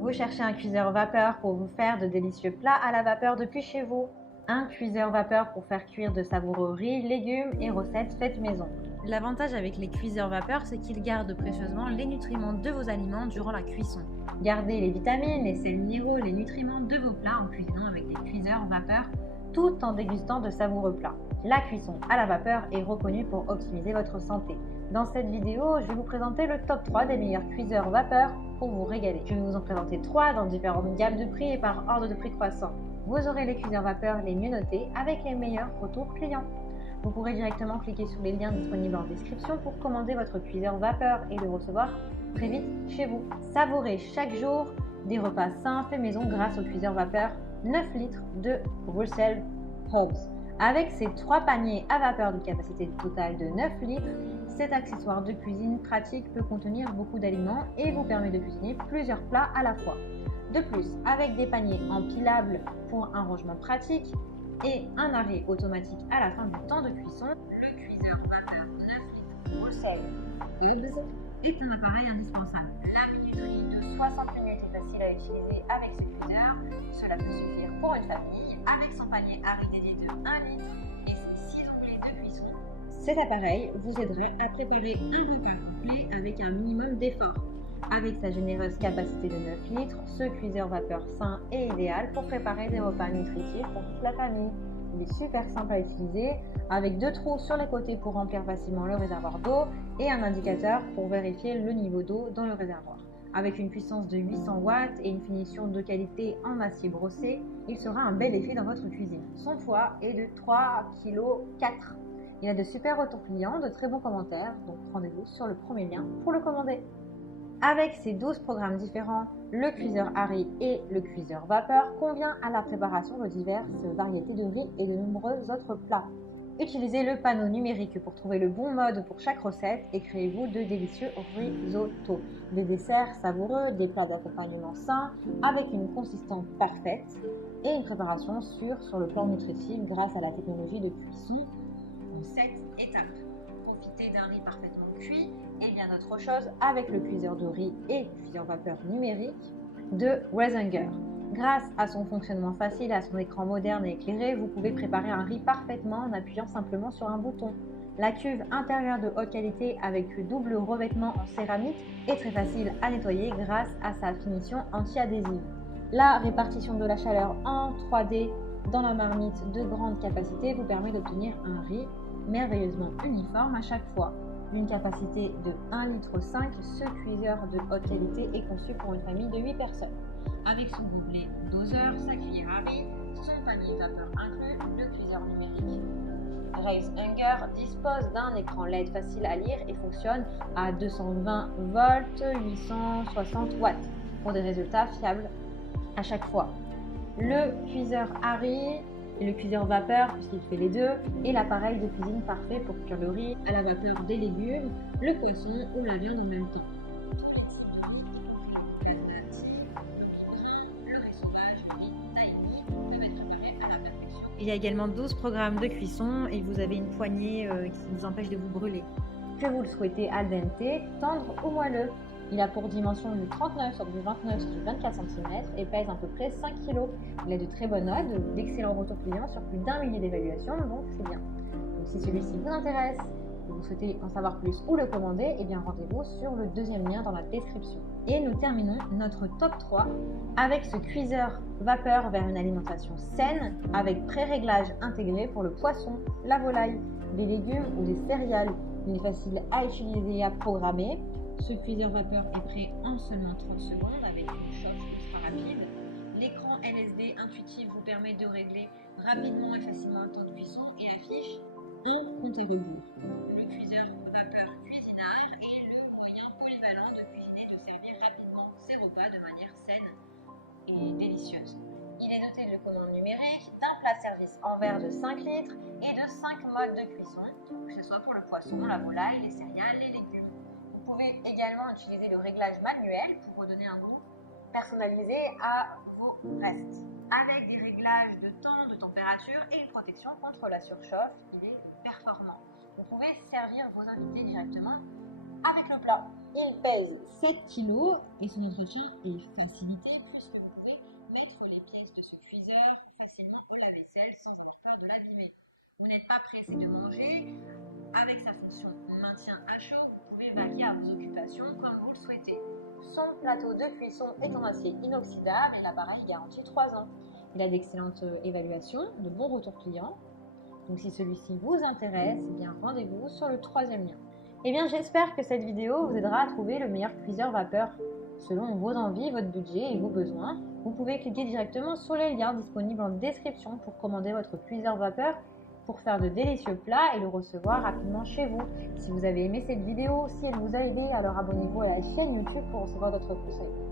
Vous cherchez un cuiseur vapeur pour vous faire de délicieux plats à la vapeur depuis chez vous. Un cuiseur vapeur pour faire cuire de savoureux riz, légumes et recettes faites maison. L'avantage avec les cuiseurs vapeur, c'est qu'ils gardent précieusement les nutriments de vos aliments durant la cuisson. Gardez les vitamines, les sels minéraux, les nutriments de vos plats en cuisinant avec des cuiseurs vapeur, tout en dégustant de savoureux plats. La cuisson à la vapeur est reconnue pour optimiser votre santé. Dans cette vidéo, je vais vous présenter le top 3 des meilleurs cuiseurs vapeur pour vous régaler. Je vais vous en présenter 3 dans différentes gammes de prix et par ordre de prix croissant. Vous aurez les cuiseurs vapeur les mieux notés avec les meilleurs retours clients. Vous pourrez directement cliquer sur les liens disponibles en description pour commander votre cuiseur vapeur et le recevoir très vite chez vous. Savourez chaque jour des repas sains faits maison grâce au cuiseur vapeur 9 litres de Russell Hobbs. Avec ses 3 paniers à vapeur d'une capacité totale de 9 litres, cet accessoire de cuisine pratique peut contenir beaucoup d'aliments et vous permet de cuisiner plusieurs plats à la fois. De plus, avec des paniers empilables pour un rangement pratique et un arrêt automatique à la fin du temps de cuisson, le cuiseur vapeur 9 litres Russell Hobbs est un appareil indispensable. La minuterie de 60 minutes est facile à utiliser avec ce cuiseur. Cela peut suffire pour une famille avec son panier à riz dédié de 1 litre et ses 6 onglets de cuisson. Cet appareil vous aidera à préparer un repas complet avec un minimum d'effort. Avec sa généreuse capacité de 9 litres, ce cuiseur vapeur sain est idéal pour préparer des repas nutritifs pour toute la famille. Il est super simple à utiliser, avec 2 trous sur les côtés pour remplir facilement le réservoir d'eau et un indicateur pour vérifier le niveau d'eau dans le réservoir. Avec une puissance de 800 watts et une finition de qualité en acier brossé, il sera un bel effet dans votre cuisine. Son poids est de 3,4 kg. Il a de super retours clients, de très bons commentaires, donc rendez-vous sur le premier lien pour le commander. Avec ses 12 programmes différents, le cuiseur à riz et le cuiseur vapeur convient à la préparation de diverses variétés de riz et de nombreux autres plats. Utilisez le panneau numérique pour trouver le bon mode pour chaque recette et créez-vous de délicieux risottos, des desserts savoureux, des plats d'accompagnement sains avec une consistance parfaite et une préparation sûre sur le plan nutritif grâce à la technologie de cuisson en 7 étapes. Profitez d'un riz parfaitement cuit et bien d'autres choses avec le cuiseur de riz et cuiseur vapeur numérique de Reisinger. Grâce à son fonctionnement facile et à son écran moderne et éclairé, vous pouvez préparer un riz parfaitement en appuyant simplement sur un bouton. La cuve intérieure de haute qualité avec double revêtement en céramique est très facile à nettoyer grâce à sa finition anti-adhésive. La répartition de la chaleur en 3D dans la marmite de grande capacité vous permet d'obtenir un riz merveilleusement uniforme à chaque fois. D'une capacité de 1,5 litre, ce cuiseur de haute qualité est conçu pour une famille de 8 personnes. Avec son gobelet doseur, sa cuillère à riz, son panier vapeur inclus, le cuiseur numérique Reisinger dispose d'un écran LED facile à lire et fonctionne à 220 volts, 860 watts pour des résultats fiables à chaque fois. Le cuiseur à riz et le cuiseur vapeur, puisqu'il fait les deux, est l'appareil de cuisine parfait pour cuire le riz à la vapeur des légumes, le poisson ou la viande en même temps. Il y a également 12 programmes de cuisson et vous avez une poignée qui vous empêche de vous brûler. Que vous le souhaitez al dente, tendre ou moelleux. Il a pour dimension du 39 sur du 29 sur du 24 cm et pèse à peu près 5 kg. Il a de très bonnes notes, d'excellents retours clients sur plus d'1 millier d'évaluations, donc c'est bien. Donc si celui-ci vous intéresse et vous souhaitez en savoir plus ou le commander, eh bien rendez-vous sur le deuxième lien dans la description. Et nous terminons notre top 3 avec ce cuiseur vapeur vers une alimentation saine avec pré-réglage intégré pour le poisson, la volaille, des légumes ou des céréales. Il est facile à utiliser et à programmer. Ce cuiseur vapeur est prêt en seulement 30 secondes avec une chauffe ultra rapide. L'écran LSD intuitif vous permet de régler rapidement et facilement le temps de cuisson et affiche un compte et rebours. Le cuiseur vapeur cuisinage est le moyen polyvalent de cuisiner et de servir rapidement ses repas de manière saine et délicieuse. Il est doté de commandes numériques, d'un plat-service en verre de 5 litres et de 5 modes de cuisson, que ce soit pour le poisson, la volaille, les céréales, les légumes. Vous pouvez également utiliser le réglage manuel pour redonner un goût personnalisé à vos restes. Avec des réglages de temps, de température et une protection contre la surchauffe, il est performant. Vous pouvez servir vos invités directement avec le plat. Il pèse 7 kg et son entretien est facilité puisque vous pouvez mettre les pièces de ce cuiseur facilement au lave-vaisselle sans avoir peur de l'abîmer. Vous n'êtes pas pressé de manger. Avec sa fonction maintien à chaud, vous pouvez vaquer à vos occupations comme vous le souhaitez. Son plateau de cuisson est en acier inoxydable et l'appareil garantit 3 ans. Il a d'excellentes évaluations, de bons retours clients. Donc si celui-ci vous intéresse, eh bien rendez-vous sur le 3e lien. Eh bien j'espère que cette vidéo vous aidera à trouver le meilleur cuiseur vapeur selon vos envies, votre budget et vos besoins. Vous pouvez cliquer directement sur les liens disponibles en description pour commander votre cuiseur vapeur pour faire de délicieux plats et le recevoir rapidement chez vous. Si vous avez aimé cette vidéo, si elle vous a aidé, alors abonnez-vous à la chaîne YouTube pour recevoir d'autres conseils.